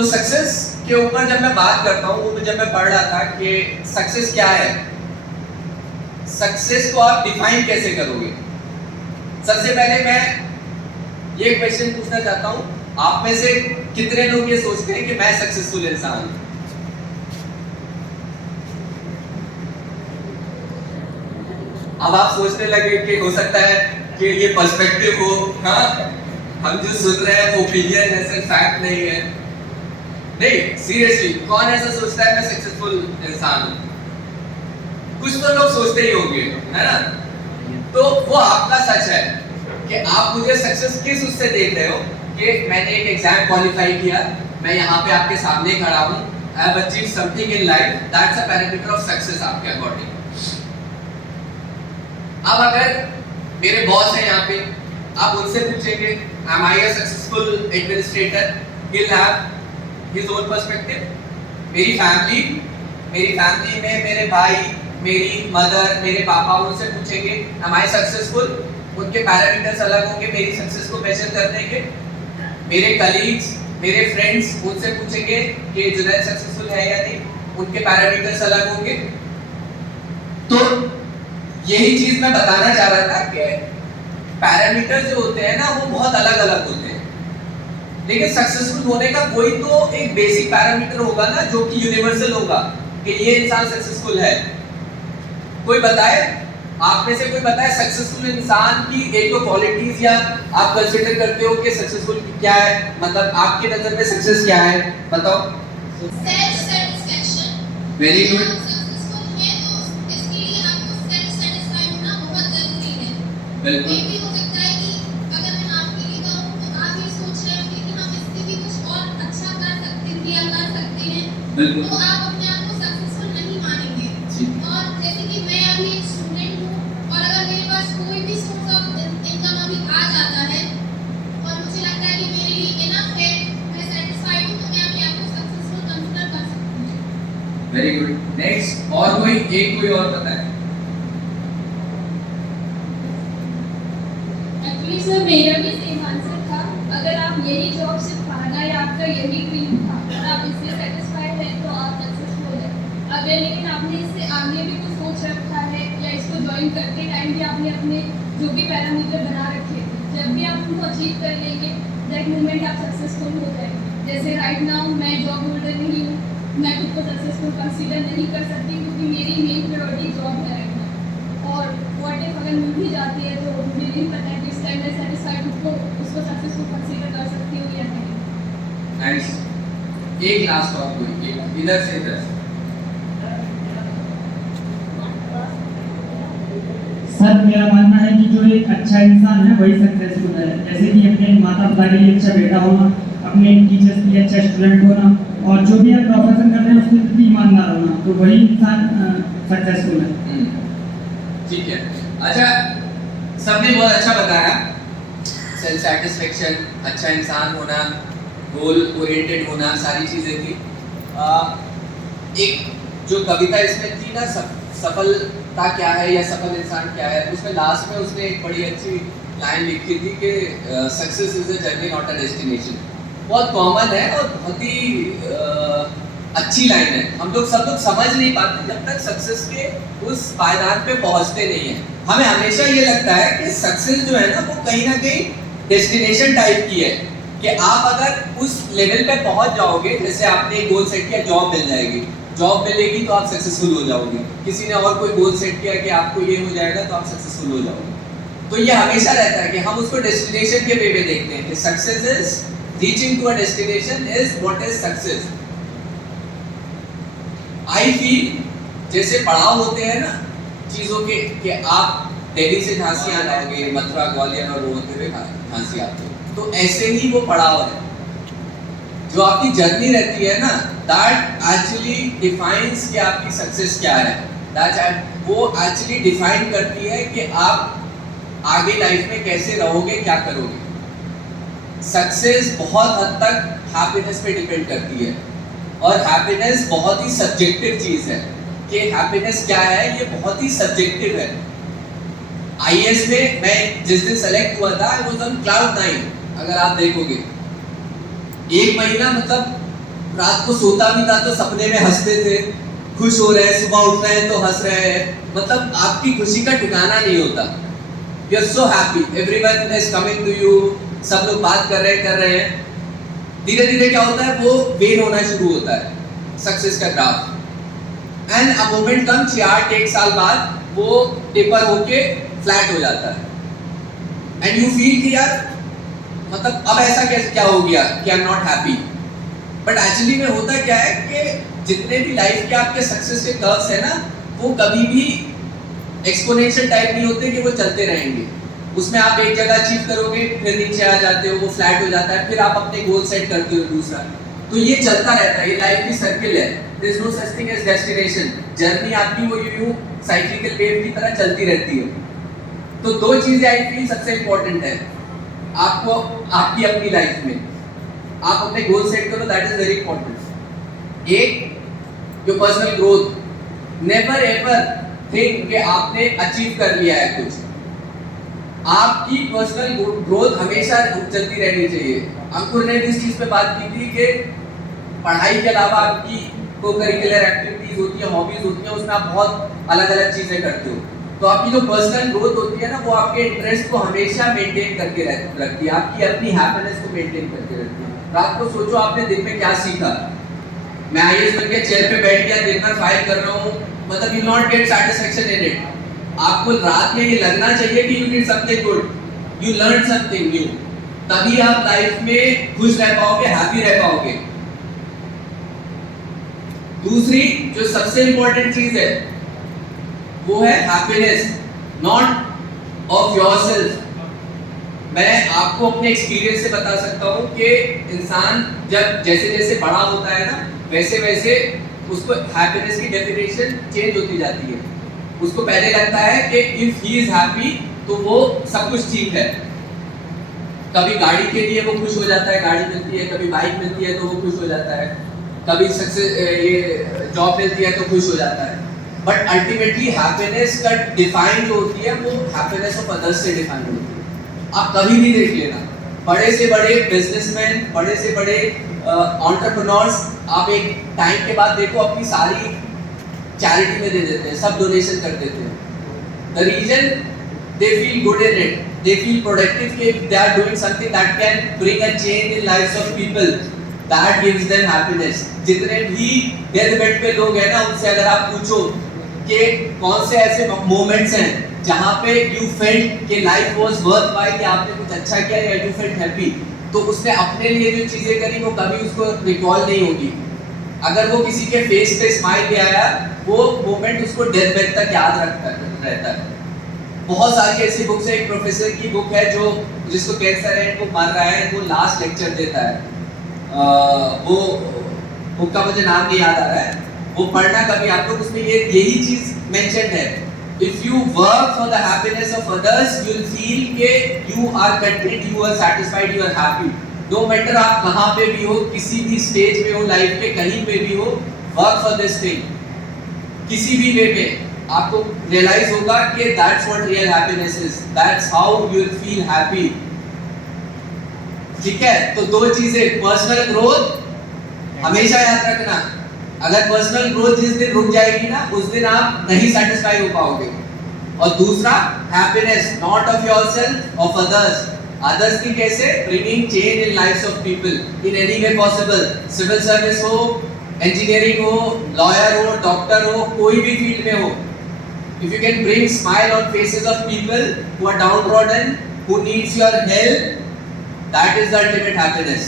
तो सक्सेस के ऊपर जब मैं बात करता हूँ, वो जब मैं पढ़ रहा था कि सक्सेस क्या है, सक्सेस को आप डिफाइन कैसे करोगे। सबसे पहले मैं ये क्वेश्चन पूछना चाहता हूँ, आप में से कितने लोग ये सोचते हैं कि मैं सक्सेसफुल इंसान हूँ? अब आप सोचने लगे कि हो सकता है कि ये पर्सपेक्टिव हो, हाँ, हम जो सुन रहे हैं वो ओपिनियन है, सिर्फ फैक्ट नहीं है। नहीं, सीरियसली कौन ऐसा सोचता है मैं सक्सेसफुल इंसान हूँ? कुछ तो लोग सोचते ही होंगे, है ना? तो वो आपका सच है कि आप मुझे सक्सेस किस उससे देख रहे हो कि मैंने एक एग्जाम क्वालिफाई किया, मैं यहाँ पे आपके सामने खड़ा हूँ, I have achieved something in life, that's a parameter of success आपके अकॉर्डिंग। अब अगर मेरे बॉस हैं यहाँ पे, आप उनसे पूछेंगे am I a successful administrator, he will have his own perspective. मेरी फैमिली में मेरे भाई, मेरी मदर, मेरे पापा, उनसे पूछेंगे एम आई सक्सेसफुल, उनके पैरामीटर्स अलग होंगे मेरी सक्सेस को मेजर करने के। मेरे कलीग्स, मेरे फ्रेंड्स, उनसे पूछेंगे कि जुनैद सक्सेसफुल है या नहीं, उनके पैरामीटर्स अलग होंगे। तो यही चीज मैं बताना चाह रहा था कि पैरामीटर जो होते हैं ना, वो बहुत अलग अलग होते हैं, लेकिन सक्सेसफुल होने का कोई तो एक बेसिक पैरामीटर होगा ना, जो कि यूनिवर्सल होगा कि ये इंसान सक्सेसफुल है। कोई बताए, आप में से कोई बताए सक्सेसफुल इंसान की एक दो क्वालिटीज, या आप कंसीडर करते हो कि सक्सेसफुल क्या है, मतलब आपके नजर में सक्सेस क्या है, बताओ। Self satisfaction. Very good. Successful है तो इसके लिए आपको सेल्फ सेटिस्फाइड होना बहुत जरूरी है। बिल्कुल। ये भी हो सकता है कि अगर मैं आपके लिए कहूँ तो आप ये सोच रहे होंगे कि हम इससे भी कुछ और अच्छा कर सकते हैं या कर सकते हैं, बिल्कुल। तो आप अपने आप को सक्सेसफुल नहीं मानेंगे। और जैसे कि मैं अभी एक स्टूडेंट हूँ, और अगर मेरे पास कोई भी सोर्स ऑफ इनकम अभी आ जाता है और मुझे लगता है कि मेरे लिए इनफ है, मैं सेटिस्फाइड हूँ, तो मैं अपने आप को सक्सेसफुल कंसीडर कर सकती हूँ। Very good. नेक्स्ट, और कोई और बताए। एक्चुअली सर मेरा भी सेम आंसर था। अगर आप यही जॉब सिर्फ पाना या आपका यही ड्रीम था और आप इससे सेटिस्फाइड हैं तो आप सक्सेसफुल हैं। अगर लेकिन आपने इससे आगे भी कुछ सोच रखा है या इसको ज्वाइन करते टाइम भी आपने अपने जो भी पैरामीटर बना रखे थे, जब भी आप उनको अचीव कर लेंगे दैट मोमेंट आप सक्सेसफुल हो जाएंगे। जैसे राइट नाउ मैं जॉब होल्डर नहीं हूँ, मैं खुद को सक्सेसफुल कंसीडर नहीं कर सकती क्योंकि मेरी मेन प्रायोरिटी जॉब है राइट नाउ। और व्हाट इफ अगर मिल भी जाती है तो मुझे नहीं पता कि इस टाइम में सेटिस्फाइड खुद को उसको सक्सेसफुल कंसीडर कर सकती हूँ या नहीं। नाइस। एक लास्ट और कोई, एक इधर से इधर। सर मेरा मानना है कि जो एक अच्छा इंसान है वही सक्सेसफुल है। जैसे कि अपने माता पिता के लिए अच्छा बेटा होना, अपने टीचर्स के लिए अच्छा स्टूडेंट होना, और जो भी आप प्रोफेशन कर रहे हैं उसके प्रति ईमानदार होना, तो वही इंसान सक्सेसफुल है। ठीक है। अच्छा, सबने बहुत अच्छा बताया। सेल्फ सेटिस्फेक्शन, अच्छा इंसान होना, गोल ओरिएंटेड होना, सारी चीजें थी। एक जो कविता इसमें थी ना, सफलता क्या है या सफल इंसान क्या है, उसमें लास्ट में उसने एक बड़ी अच्छी लाइन लिखी थी कि success is a journey not a destination. बहुत कॉमन है और बहुत ही अच्छी लाइन है। हम लोग सब लोग समझ नहीं पाते जब तक सक्सेस के उस पायदान पे पहुंचते नहीं है। हमें हमेशा ये लगता है कि सक्सेस जो है ना, वो कहीं ना कहीं डेस्टिनेशन टाइप की है, कि आप अगर उस लेवल पे पहुंच जाओगे, जैसे आपने एक गोल सेट किया, जॉब मिल जाएगी, जॉब मिलेगी तो आप सक्सेसफुल हो जाओगे। किसी ने और कोई गोल सेट किया कि आपको ये हो जाएगा तो आप सक्सेसफुल हो जाओगे। तो ये हमेशा रहता है कि हम उसको डेस्टिनेशन के वे में देखते हैं कि success is reaching to a destination, is what is success. I feel जैसे पड़ाव होते हैं ना चीजों के, कि आप दिल्ली से झांसी आ जाओगे, मथुरा, ग्वालियर और वो होते हुए झांसी आते हो, तो ऐसे ही वो पड़ाव है। जो आपकी जर्नी रहती है ना, दैट एक्चुअली डिफाइंस कि आपकी सक्सेस क्या है। दैट वो एक्चुअली डिफाइन करती है कि आप आगे लाइफ में कैसे रहोगे, क्या करोगे। सक्सेस बहुत हद तक हैप्पीनेस पे डिपेंड करती है, और हैप्पीनेस बहुत ही सब्जेक्टिव चीज है। कि हैप्पीनेस क्या है, ये बहुत ही सब्जेक्टिव है। आईएएस में मैं जिस दिन सेलेक्ट हुआ था, आई वाज ऑन क्लाउड 9। अगर आप देखोगे, एक महीना मतलब रात को सोता भी था तो सपने में हंसते थे, खुश हो रहे हैं, सुबह उठ रहे हैं तो हंस रहे हैं, मतलब आपकी खुशी का ठिकाना नहीं होता। You are so happy, everyone is coming to you, सब लोग बात कर रहे हैं। धीरे धीरे क्या होता है, वो वेन होना शुरू होता है सक्सेस का ग्राफ। एंड अ मोमेंट कम 6-8 साल बाद वो टेपर होके फ्लैट हो जाता है। एंड यू फील कि यार मतलब अब ऐसा कैसे क्या हो गया कि I am not happy. But actually में होता क्या है कि जितने भी लाइफ के आपके सक्सेस के कर्व्स है ना, वो कभी भी एक्सपोनेंशियल टाइप नहीं होते कि वो चलते रहेंगे। उसमें आप एक जगह अचीव करोगे, फिर नीचे आ जाते हो, वो फ्लैट हो जाता है, फिर आप अपने गोल सेट करते हो दूसरा। तो ये चलता रहता है, ये लाइफ की सर्किल है। There is no such thing as destination. Journey आपकी वो यूं साइक्लिकल वेव की तरह चलती रहती है। तो दो चीजें आई फील सबसे इंपॉर्टेंट है आपको आपकी अपनी लाइफ में। आप अपने गोल सेट करो, दैट इज वेरी इंपॉर्टेंट। एक, your personal growth. Never ever think कि आपने अचीव कर लिया है कुछ। आपकी पर्सनल ग्रोथ हमेशा चलती रहनी चाहिए। अंकुर ने इस चीज पे बात की थी कि पढ़ाई के अलावा आपकी को करिकुलर एक्टिविटीज होती है, हॉबीज होती हैं, उसमें आप बहुत अलग अलग चीजें करते हो। तो आपकी जो पर्सनल ग्रोथ होती है ना, वो आपके इंटरेस्ट को हमेशा मेंटेन करके रखती है, आपकी अपनी हैप्पीनेस को मेंटेन करके रखती है। रात को सोचो आपने दिन में क्या सीखा। मैं आईएएस बन के चेयर पे बैठ गया, दिन भर फाइल कर रहा हूँ, मतलब you not gate satisfaction in it. आपको रात में ये लगना चाहिए कि you did something good, you learn something new. तभी आप लाइफ में खुश रह पाओगे, हैप्पी रह पाओगे। दूसरी जो सबसे इंपॉर्टेंट चीज है वो है हैप्पीनेस, नॉट ऑफ योरसेल्फ। मैं आपको अपने एक्सपीरियंस से बता सकता हूँ कि इंसान जब जैसे जैसे बड़ा होता है ना, वैसे वैसे उसको हैप्पीनेस की डेफिनेशन चेंज होती जाती है। उसको पहले लगता है कि इफ ही इज हैप्पी तो वो सब कुछ ठीक है। कभी गाड़ी के लिए वो खुश हो जाता है, गाड़ी मिलती है, कभी बाइक मिलती है तो वो खुश हो जाता है, कभी सक्सेस ये जॉब मिलती है तो खुश हो जाता है। बट अल्टीमेटली हैप्पीनेस का डिफाइन जो होती है वो हैप्पीनेस ऑफ अदर्स से डिफाइन होती है। आप कभी भी देख लेना, बड़े से बड़े बिजनेसमैन, बड़े से बड़े एंटरप्रेन्योर्स, आप एक टाइम के बाद देखो अपनी सारी चैरिटी में दे देते हैं, सब डोनेशन कर देते हैं। The reason they feel good in it, they feel productive कि they are doing something that can bring a change in lives of people, that gives them happiness. जितने भी डेथ बेड पे लोग हैं ना, उनसे अगर आप पूछो कि कौन से ऐसे मोमेंट्स हैं जहाँ पे यू फेल्ट कि लाइफ वाज वर्थ व्हाइल, या आपने कुछ अच्छा किया या यू फेल्ट हैप्पी, तो उसने अपने लिए जो चीजें करी वो कभी उसको रिकॉल नहीं होगी। अगर वो किसी के फेस पे स्माइल ले आया, वो मोमेंट उसको डेथ बेड तक याद रहता है। बहुत सारी ऐसी बुक्स है, एक प्रोफेसर की बुक है जो जिसको कैंसर है, वो मर रहा है, वो लास्ट लेक्चर देता है। वो बुक का मुझे नाम नहीं याद आ रहा है, वो पढ़ना कभी आप लोग। उसमें ये यही चीज मेंशन है, if you work for the happiness of others you will feel के you are content, you are satisfied, you are happy. No matter आप कहाँ पे भी हो, किसी भी स्टेज में हो लाइफ के, कहीं पे भी हो, वर्क फॉर दिस थिंग। किसी भी वे में आपको रियलाइज होगा कि that's what real happiness is, that's how you will feel happy. ठीक है, तो दो चीजें, पर्सनल ग्रोथ हमेशा याद रखना। अगर पर्सनल ग्रोथ जिस दिन रुक जाएगी ना, उस दिन आप नहीं सेटिस्फाई हो पाओगे। और दूसरा happiness, not of yourself, of others. Others की कैसे? Bringing change in lives of people in any way possible. Civil service हो, इंजीनियरिंग हो, लॉयर हो, डॉक्टर हो, कोई भी फील्ड में हो, if you can bring smile on faces of people who are downtrodden, who needs your help, that is the ultimate happiness.